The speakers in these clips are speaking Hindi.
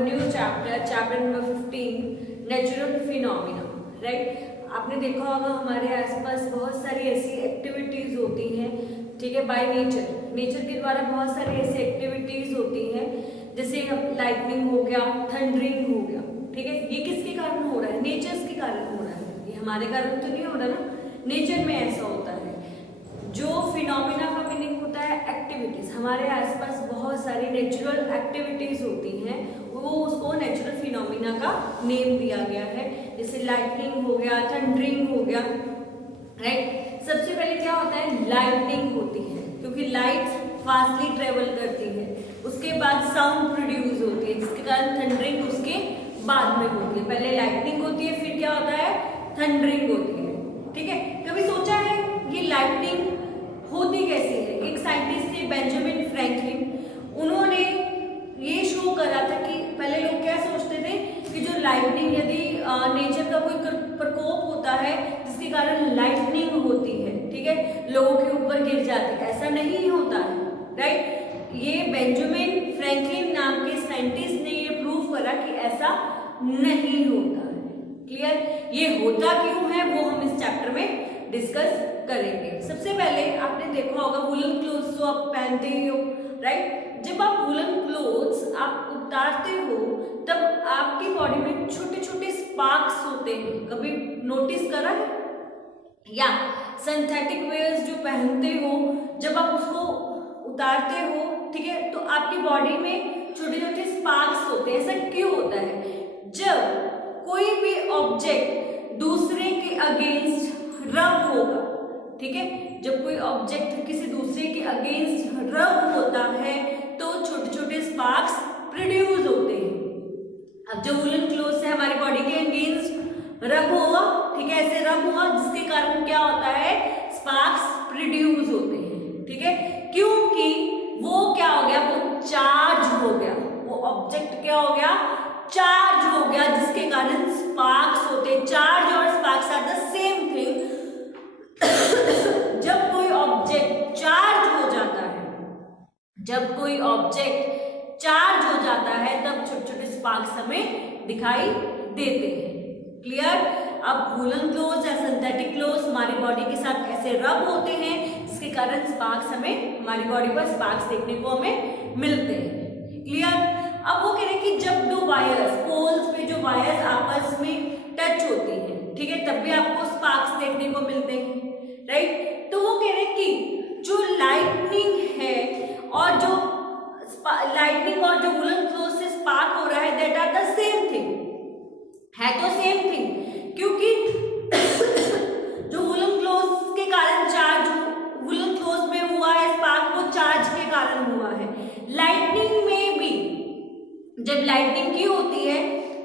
New chapter, chapter number 15, natural phenomena. Right, आपने देखा होगा हमारे आसपास बहुत सारी ऐसी एक्टिविटीज होती हैं, ठीक है, बाय नेचर। नेचर के द्वारा बहुत सारी ऐसी एक्टिविटीज होती हैं, जैसे लाइटनिंग हो गया, थंडरिंग हो गया, ठीक है। ये किसके कारण हो रहा है? नेचर के कारण हो रहा है, ये हमारे कारण तो नहीं हो रहा ना, नेचर में ऐसा होता है। जो फिनोमिना का मीनिंग होता है एक्टिविटीज, हमारे आसपास बहुत सारी नेचुरल एक्टिविटीज होती हैं, वो उसको नेचुरल फिनोमिना का नेम दिया गया है। जैसे लाइटनिंग हो गया, थंडरिंग हो गया। राइट, सबसे पहले क्या होता है? लाइटनिंग होती है, क्योंकि लाइट फास्टली ट्रेवल करती है। उसके बाद साउंड प्रोड्यूस होती है, जिसके कारण थंडरिंग उसके बाद में होती है। पहले लाइटनिंग होती है, फिर क्या होता है? थंडरिंग होती है, ठीक है। कभी सोचा है ये लाइटनिंग होती कैसी है? एक साइंटिस्ट थे बेंजामिन फ्रैंकलिन, उन्होंने ये शो करा था कि पहले लोग क्या सोचते थे कि जो लाइटनिंग, यदि नेचर का कोई प्रकोप होता है जिसके कारण लाइटनिंग होती है, ठीक है, लोगों के ऊपर गिर जाती है, ऐसा नहीं होता है। राइट, ये बेंजामिन फ्रैंकलिन नाम के साइंटिस्ट ने ये प्रूव करा कि ऐसा नहीं होता है। क्लियर? ये होता क्यों है वो हम इस चैप्टर में डिस्कस करेंगे। सबसे पहले आपने देखा होगा वुलन क्लोथ्स जो आप पहनते हो, राइट, जब आप वुलन क्लोथ्स आप उतारते हो तब आपकी बॉडी में छोटे छोटे स्पार्क्स होते हैं, कभी नोटिस करा है? या सिंथेटिक वेयर्स जो पहनते हो, जब आप उसको उतारते हो, ठीक है, तो आपकी बॉडी में छोटे छोटे स्पार्क्स होते हैं। ऐसा क्यों होता है? जब कोई भी ऑब्जेक्ट दूसरे के अगेंस्ट रब होगा, ठीक है, जब कोई ऑब्जेक्ट किसी दूसरे के अगेंस्ट रब होता है तो छोटे छोटे स्पार्क्स प्रोड्यूस होते हैं। अब जो वुलन क्लोथ है हमारी बॉडी के अगेंस्ट रब हुआ, ठीक है, ऐसे रब हुआ, जिसके कारण क्या होता है? स्पार्क्स प्रोड्यूस होते हैं, ठीक है, क्योंकि वो क्या हो गया? वो चार्ज हो गया, वो ऑब्जेक्ट क्या हो गया? चार्ज हो गया, जिसके कारण स्पार्क्स होते हैं। चार्ज और sparks are the same thing. जब कोई ऑब्जेक्ट चार्ज हो जाता है, जब कोई ऑब्जेक्ट चार्ज हो जाता है तब छोटे छोटे स्पार्क्स हमें दिखाई देते हैं। क्लियर? अब वुलन क्लोथ्स या सिंथेटिक क्लोथ्स हमारी बॉडी के साथ ऐसे रब होते हैं, जिसके कारण स्पार्क्स हमें, हमारी बॉडी पर स्पार्क्स देखने को हमें मिलते हैं। क्लियर? अब वो कह रहे हैं कि जब दो वायर्स, पोल्स पे जो वायर्स आपस में टच होती हैं, ठीक है, तब भी आपको स्पार्क्स देखने को मिलते हैं। राइट, तो वो कह रहे हैं कि जो लाइटनिंग है और जो लाइटनिंग और जो वुलन क्लोथ से स्पार्क हो रहा है, that are the same thing, है तो सेम थिंग, क्योंकि जो वुलन क्लोथ के कारण चार्ज, वुलन क्लोथ में हुआ है स्पार्क, वो चार्ज के कारण हुआ है। लाइटनिंग में भी जब लाइटनिंग की होती है,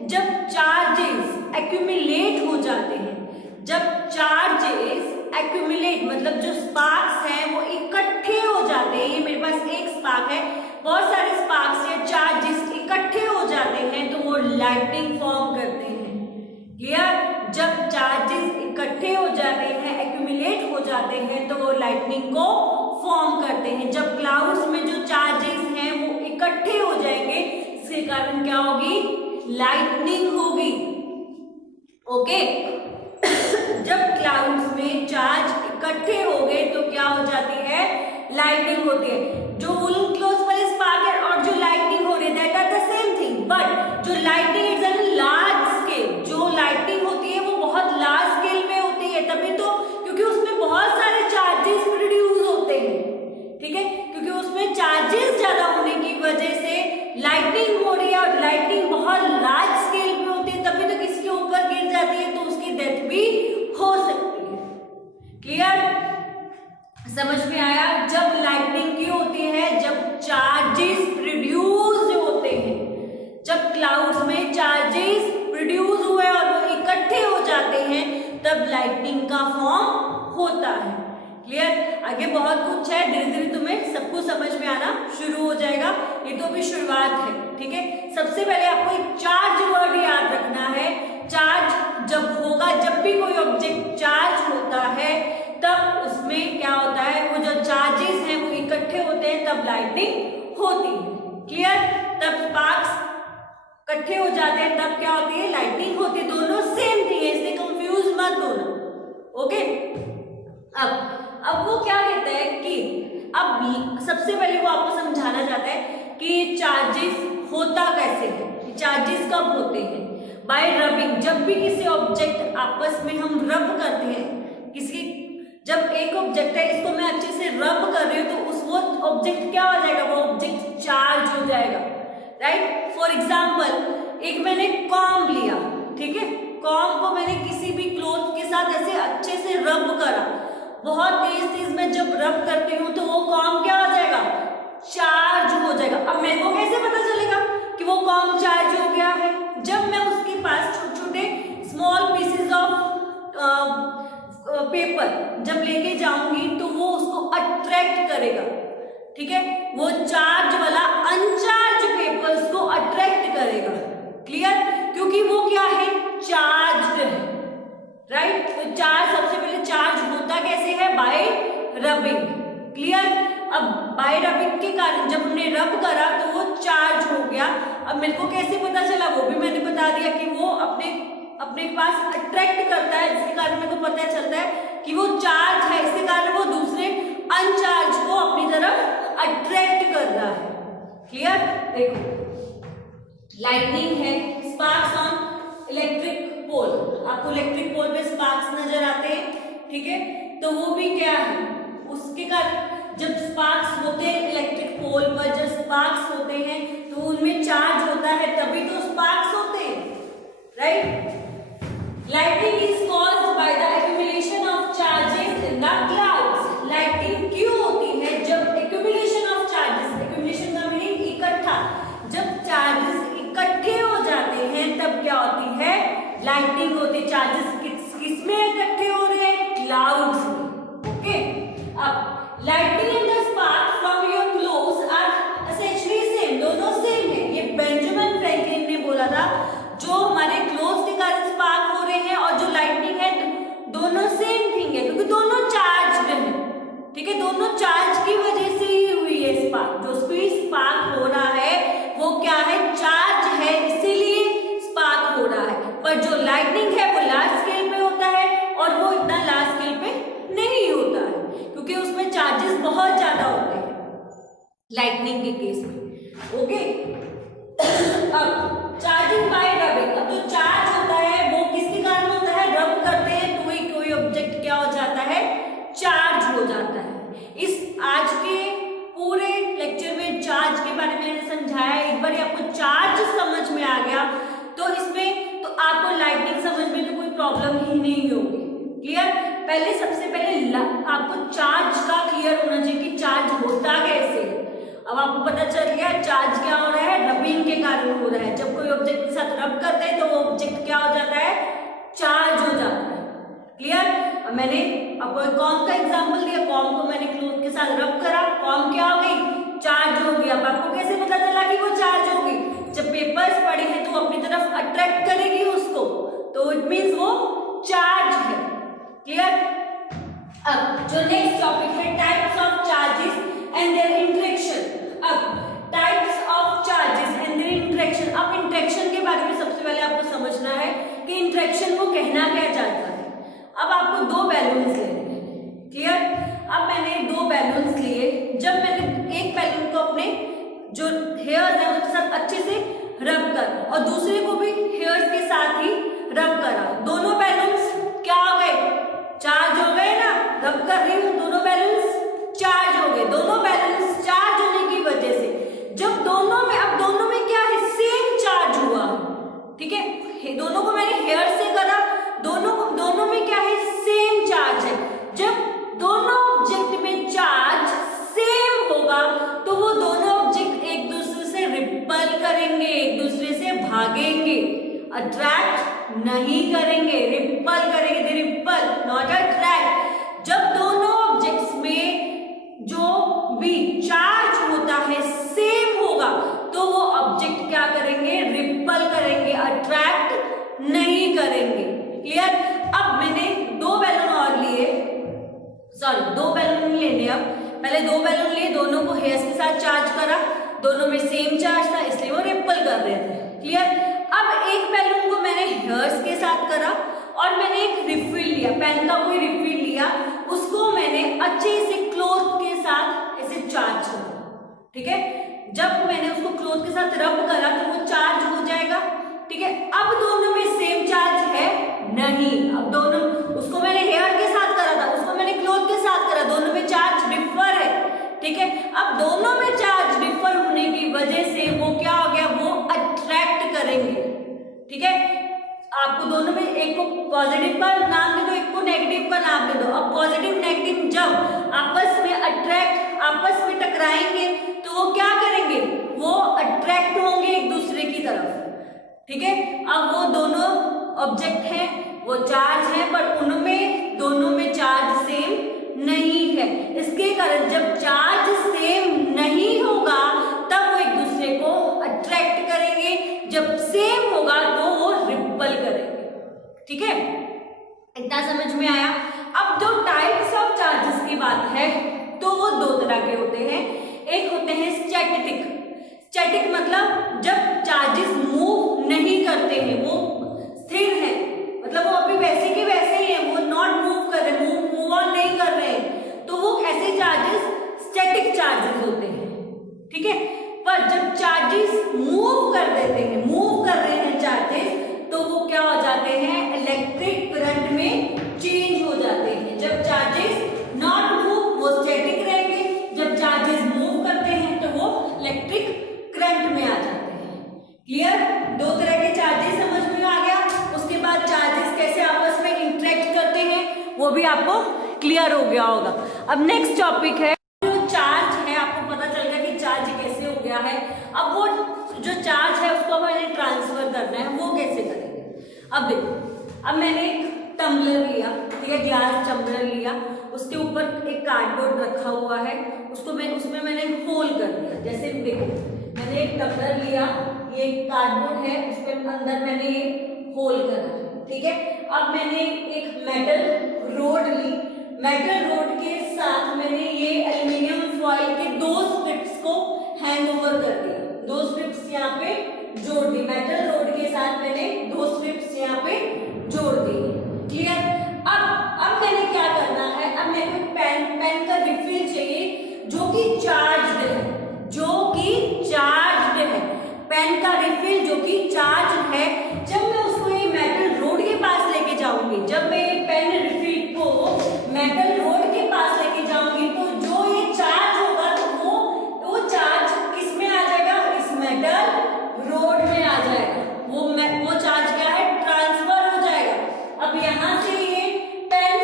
जब चार्जेस एक्यूमुलेट हो जाते हैं, जब चार्जेस एक्यूमुलेट मतलब जो स्पार्क्स हैं वो इकट्ठे हो जाते हैं, ये मेरे पास एक स्पार्क है, बहुत सारे स्पार्क्स या चार्जेस इकट्ठे हो जाते हैं तो वो लाइटनिंग फॉर्म करते हैं। क्लियर? जब चार्जेस इकट्ठे हो जाते हैं, एक्यूमुलेट हो जाते हैं तो वो लाइटनिंग को फॉर्म करते हैं। जब क्लाउड्स में जो चार्जेस हैं वो इकट्ठे हो जाएंगे, इसके कारण क्या होगी? लाइटनिंग होगी। ओके, जब क्लाउड्स में चार्ज इकट्ठे हो गए तो क्या हो जाती है? लाइटनिंग होती है। जो वुलन क्लोथ वाले स्पार्क है और जो लाइटनिंग हो रही है, that are the same thing, but जो lightning is on large scale, जो लाइटनिंग होती है वो बहुत लार्ज स्केल में होती है, तभी तो, क्योंकि उसमें बहुत सारे चार्जेस प्रोड्यूस होते हैं, ठीक है, क्योंकि उसमें चार्जेस ज्यादा होने की वजह से लाइटनिंग हो रही है, और लाइटनिंग बहुत लार्ज स्केल में होती है, तभी तो किसी के ऊपर गिर जाती है तो उसकी डेथ भी हो सकती है। क्लियर? समझ में आया? जब लाइटनिंग की होती है, जब चार्जेस प्रोड्यूस होते हैं, जब क्लाउड्स में चार्जेस प्रोड्यूस हुए और वो इकट्ठे हो जाते हैं, तब लाइटनिंग का फॉर्म होता है। क्लियर? आगे बहुत कुछ है, धीरे धीरे तुम्हें सब कुछ समझ में आना शुरू हो जाएगा, ये तो अभी शुरुआत है, ठीक है। सबसे पहले आपको एक चार्ज वर्ड याद रखना है। चार्ज जब होगा, जब भी कोई ऑब्जेक्ट चार्ज होता है तब उसमें क्या होता है? वो जो चार्जेस हैं वो इकट्ठे होते हैं, तब लाइटनिंग होती है। क्लियर? तब स्पार्क्स का इकट्ठे हो जाते हैं तब क्या होती है, लाइटनिंग होती है। दोनों सेम थिंग है, इससे कंफ्यूज मत होना। ओके, अब वो क्या कहता है कि अब सबसे पहले वो आपको समझाना चाहता है कि चार्जेस होता कैसे है, चार्जेस कब होते हैं। बाय रबिंग, जब भी किसी ऑब्जेक्ट आपस में हम रब करते हैं, किसी जब एक ऑब्जेक्ट है इसको मैं अच्छे से रब कर रही हूँ तो उस वो ऑब्जेक्ट क्या हो जाएगा, वो ऑब्जेक्ट चार्ज हो जाएगा, राइट। फॉर एग्जाम्पल एक मैंने कॉम्ब लिया, ठीक है, कॉम्ब को मैंने किसी भी क्लोथ के साथ ऐसे अच्छे से रब करा, बहुत तेज में जब रब करती हूँ तो वो कॉम्ब क्या हो जाएगा, चार्ज हो जाएगा। अब मेरे को कैसे पता चलेगा कि वो कॉम्ब चार्ज हो गया है, जब मैं उसके पास छोटे छोटे स्मॉल पीसेस ऑफ पेपर जब लेके जाऊंगी तो वो उसको अट्रैक्ट करेगा, ठीक है, वो चार्ज वाला अनचार्ज पेपर्स को अट्रैक्ट करेगा। क्लियर, क्योंकि वो क्या है, चार्ज्ड है, राइट। तो चार्ज सबसे पहले चार्ज होता कैसे है, बाय रबिंग। क्लियर, अब बाय रबिंग के कारण जब हमने रब करा तो वो चार्ज हो गया। अब मेरे को कैसे पता चला, वो भी मैंने बता दिया कि वो अपने पास अट्रैक्ट करता है, जिसके कारण मेरे को पता चलता है कि वो चार्ज है, इसके कारण वो दूसरे अनचार्ज को अपनी तरफ अट्रैक्ट कर रहा है। क्लियर, देखो लाइटनिंग है, स्पार्क्स ऑन इलेक्ट्रिक पोल, आपको इलेक्ट्रिक पोल पे स्पार्क्स नजर आते हैं, ठीक है, तो वो भी क्या है, उसके कारण जब स्पार्क्स होते हैं इलेक्ट्रिक पोल पर, जब स्पार्क्स होते हैं तो उनमें चार्ज होता है, तभी तो स्पार्क्स होते हैं, right. Lightning is caused by the accumulation of charges in the clouds. Lightning क्यों होती है, जब accumulation of charges, accumulation का मीनिंग इकट्ठा, जब चार्जेस इकट्ठे हो जाते हैं तब क्या होती है, लाइटनिंग होती है। चार्जेस किस में इकट्ठे हो रहे हैं, क्लाउड्स में। ओके, अब lightning and the spark from your clothes are essentially same, दोनों सेम है। ये बेंजामिन फ्रैंकलिन ने बोला था, जो हमारे क्लोथ्स के कारण स्पार्क हो रहे हैं और जो लाइटनिंग है, दोनों सेम थिंग है, क्योंकि दोनों चार्ज है, ठीक है, दोनों चार्ज की वजह से ही हुई है स्पार्क। जो स्पीड स्पार्क हो रहा है वो क्या है, चार्ज है, इसीलिए स्पार्क हो रहा है। पर जो लाइटनिंग है वो लार्ज स्केल पे होता है और वो इतना लार्ज स्केल पे नहीं होता है, क्योंकि उसमें चार्जेस बहुत ज्यादा होते हैं लाइटनिंग के केस में। ओके, अब चार्जिंग बाय रबिंग, अब जो चार्ज होता है वो किसके कारण होता है, रब करते हैं तो कोई ऑब्जेक्ट क्या हो जाता है, चार्ज हो जाता है। इस आज के पूरे लेक्चर में चार्ज के बारे में मैंने समझाया। एक बार आपको चार्ज समझ में आ गया तो इसमें तो आपको लाइटनिंग समझ में तो कोई प्रॉब्लम ही नहीं होगी। क्लियर, पहले सबसे पहले आपको चार्ज का क्लियर होना चाहिए कि चार्ज होता कैसे। अब आपको पता चल गया चार्ज क्या हो रहा है, रबिंग के कारण हो रहा है। जब कोई ऑब्जेक्ट के साथ रब करते हैं तो वो ऑब्जेक्ट क्या हो जाता है, चार्ज हो जाता है। क्लियर, अब मैंने आपको कॉम का एग्जांपल दिया, कॉम को मैंने क्लोथ के साथ रब करा, कॉम क्या हो गई, चार्ज हो गई। अब आपको कैसे पता चला कि वो चार्ज हो गई, जब पेपर्स पड़े हैं तो अपनी तरफ अट्रैक्ट करेगी उसको, तो इट मीन्स वो चार्ज है। क्लियर, अब जो नेक्स्ट टॉपिक है types of charges and their interaction. अब types of charges and their interaction. अब इंटरेक्शन के बारे में सबसे पहले आपको समझना है कि इंटरेक्शन को कहना क्या चाहता है। अब आपको दो बैलून्स लेने हैं। क्लियर, अब मैंने दो बैलून्स लिए, जब मैंने एक बैलून को अपने जो हेयर्स है उसके साथ अच्छे से रब कर और दूसरे को भी हेयर्स के साथ ही रब करा, दोनों बैलून्स क्या हो गए, चार्ज हो गए ना। रब कर रही हूँ, दोनों बैलून्स चार्ज हो गए। दोनों बैलून्स चार्ज होने की वजह से जब दोनों में, अब दोनों में क्या है, सेम चार्ज हुआ, ठीक है, दोनों को मैंने हेयर से करा, दोनों में क्या है, सेम चार्ज है। जब दोनों ऑब्जेक्ट में चार्ज सेम होगा तो वो दोनों ऑब्जेक्ट एक दूसरे से रिपल करेंगे, एक दूसरे से भागेंगे, अट्रैक्ट नहीं करेंगे, रिपल करेंगे, रिपल नॉट अट्रैक्ट। जब दोनों ऑब्जेक्ट्स में जो भी चार्ज होता है सेम होगा तो वो ऑब्जेक्ट क्या करेंगे, रिपल करेंगे, अट्रैक्ट नहीं करेंगे। क्लियर, अब मैंने दो बैलून और लिए, सॉरी दो बैलून लेने, अब पहले दो बैलून लिए, दोनों को हेयर्स के साथ चार्ज करा, दोनों में सेम चार्ज था इसलिए वो रिपल कर रहे थे। क्लियर। अब एक बैलून को मैंने हेयर्स के साथ करा और मैंने एक रिफिल लिया, पेन का कोई रिफिल लिया, उसको मैंने अच्छे से क्लॉथ के साथ ऐसे चार्ज करा, ठीक है। जब मैंने उसको क्लॉथ के साथ रब करा तो वो चार्ज हो जाएगा, ठीक है। अब दोनों में सेम चार्ज है नहीं, अब दोनों, उसको मैंने हेयर के साथ करा था, उसको मैंने क्लॉथ के साथ करा, दोनों में चार्ज डिफर है, ठीक है। अब दोनों में चार्ज डिफर होने की वजह से वो क्या हो गया, वो अट्रैक्ट करेंगे, ठीक है। आपको दोनों में एक को पॉजिटिव का नाम दे दो, एक को नेगेटिव का नाम दे दो। अब पॉजिटिव नेगेटिव जब आपस में अट्रैक्ट, आपस में टकराएंगे तो वो क्या करेंगे, वो अट्रैक्ट होंगे एक दूसरे की तरफ, ठीक है। अब वो दोनों ऑब्जेक्ट हैं, वो चार्ज है, पर उनमें दोनों में चार्ज सेम नहीं है। इसके कारण जब चार्ज सेम नहीं होगा तब वो एक दूसरे को अट्रैक्ट करेंगे, जब सेम होगा तो वो रिपल करेंगे, ठीक है। इतना समझ में आया। अब जो टाइप्स ऑफ चार्जेस की बात है तो वो दो तरह के होते हैं। एक होते हैं स्टैटिक। स्टैटिक मतलब जब चार्जेस मूव नहीं करते हैं, वो स्थिर है, मतलब वो अभी वैसे के वैसे ही है, वो नॉट मूव कर रहे, मूव ऑन नहीं कर रहे हैं, तो वो ऐसे चार्जेस स्टैटिक चार्जेस होते हैं, ठीक है। पर जब चार्जेस मूव कर देते हैं, मूव कर रहे हैं चार्जेस, तो वो क्या हो जाते हैं, इलेक्ट्रिक करंट में चेंज हो जाते हैं। जब चार्जेस नॉट मूव वो स्टैटिक रहेंगे, जब चार्जेस मूव करते हैं तो वो इलेक्ट्रिक करंट में आ जाते हैं। क्लियर। दो तरह के चार्जेस समझ में आ गया। उसके बाद चार्जेस कैसे आपस में इंटरेक्ट करते हैं वो भी आपको क्लियर हो गया होगा। अब नेक्स्ट टॉपिक है जो चार्ज है, आपको पता चल गया कि चार्ज कैसे हो गया है। अब वो जो चार्ज है उसको हमें ट्रांसफर करना है, वो कैसे करेंगे। अब देखो, अब मैंने एक टम्बलर लिया, ठीक है, ग्लास टम्बलर लिया, उसके ऊपर एक कार्डबोर्ड रखा हुआ है, उसको उसमें मैंने होल कर दिया। जैसे देखो, मैंने एक टम्बलर लिया, ये कार्डबोर्ड है, उसके अंदर मैंने ये होल करा, ठीक है। अब मैंने एक मेटल रोड ली, मेटल रोड के साथ मैंने ये एल्युमिनियम फॉइल के दो स्ट्रिप्स को हैंग ओवर कर दिया, दो स्ट्रिप्स यहाँ पे जोड़ दी, मेटल रोड के साथ मैंने दो स्ट्रिप्स यहाँ पे जोड़ दी। क्लियर। अब मैंने क्या करना है, अब मेरे को पेन का रिफिल चाहिए जो कि चार्ज्ड है, जो कि चार्ज्ड है, पेन का रिफिल जो कि चार्ज है। जब मैं उसको ये मेटल रोड के पास लेके जाऊंगी, जब मैं ये पेन रिफिल को मेटल रोड के पास लेके जाऊंगी, तो जो ये चार्ज होगा तो वो चार्ज किस में आ जाएगा, इस मेटल रोड में आ जाएगा। वो चार्ज क्या है, ट्रांसफर हो जाएगा। अब यहाँ से ये पेन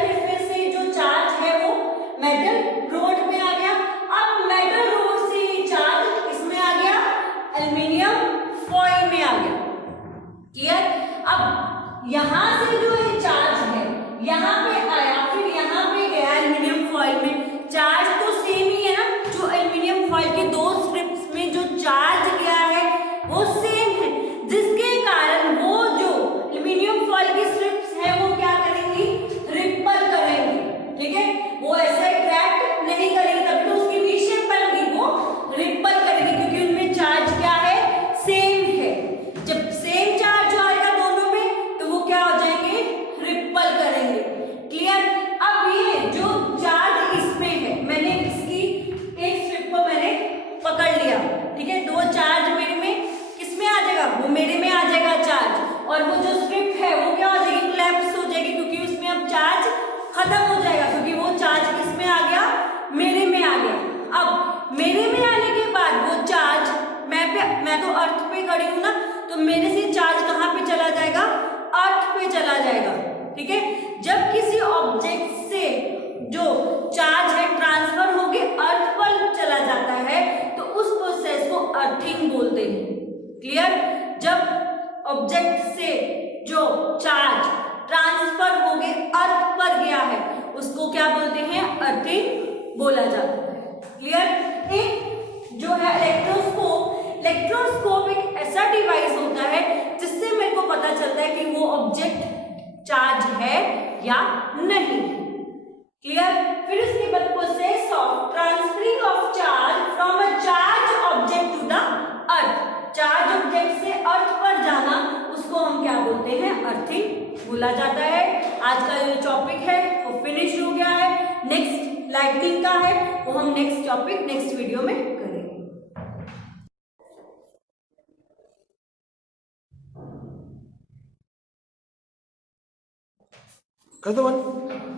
रिफिल से जो चार्ज है वो मेटल रोड में आ गया। अब मेटल रोड से ये चार्ज किसमें आ गया, एल्युमिनियम फॉइल में आ गया। क्लियर। अब यहाँ से जो ये चार्ज है यहाँ पे आया, फिर यहाँ पे गया एल्युमिनियम फॉइल में, चार्ज तो सेम ही है ना, जो एल्युमिनियम फॉइल के दो स्ट्रिप्स में जो चार्ज गया है वो सेम है, जिसके कारण वो जो एल्युमिनियम फॉइल की स्ट्रिप्स है वो क्या करेंगी, रिपल करेंगी, ठीक है। वो ऐसे अट्रैक्ट नहीं करेंगी, तभी तो उसकी वी शेप बन गई, वो रिपल करेंगी क्योंकि उनमें चार्ज क्या है, सेम है। जब सेम चार्ज आएगा दोनों में तो वो क्या हो जाएंगे, रिपल करेंगे। क्लियर। अब ये जो चार्ज इसमें है, मैंने इसकी एक स्ट्रिप को मैंने पकड़ लिया, ठीक है, दो चार्ज मेरे में किसमें आ जाएगा, वो मेरे में आ जाएगा चार्ज, और वो जो स्ट्रिप है वो क्या हो जाएगी, कोलैप्स हो जाएगी, क्योंकि उसमें अब चार्ज खत्म हो जाएगा, क्योंकि वो चार्ज किसमें आ गया, मेरे में आ गया। अब मेरे में आने के बाद वो चार्ज मैं तो अर्थ पे खड़ी हूं ना, तो मेरे से चार्ज कहाँ पे चला जाएगा, अर्थ पे चला जाएगा, ठीक है। जब किसी ऑब्जेक्ट से जो चार्ज है ट्रांसफर होके अर्थ पर चला जाता है तो उस प्रोसेस को अर्थिंग बोलते हैं। क्लियर। जब ऑब्जेक्ट से जो चार्ज ट्रांसफर होके अर्थ पर गया है उसको क्या बोलते हैं, अर्थिंग बोला जाता है। क्लियर। एक जो है इलेक्ट्रोस्कोप एक ऐसा डिवाइस होता है जिससे मेरे को पता चलता है कि वो ऑब्जेक्ट चार्ज है या नहीं। क्लियर। फिर उसके बाद process of transferring of charge from a charge object to the earth. Charge object खुला जाता है। आज का जो टॉपिक है वो फिनिश हो गया है। नेक्स्ट लाइटनिंग का है, वो हम नेक्स्ट टॉपिक नेक्स्ट वीडियो में करेंगे। कर दो बंद।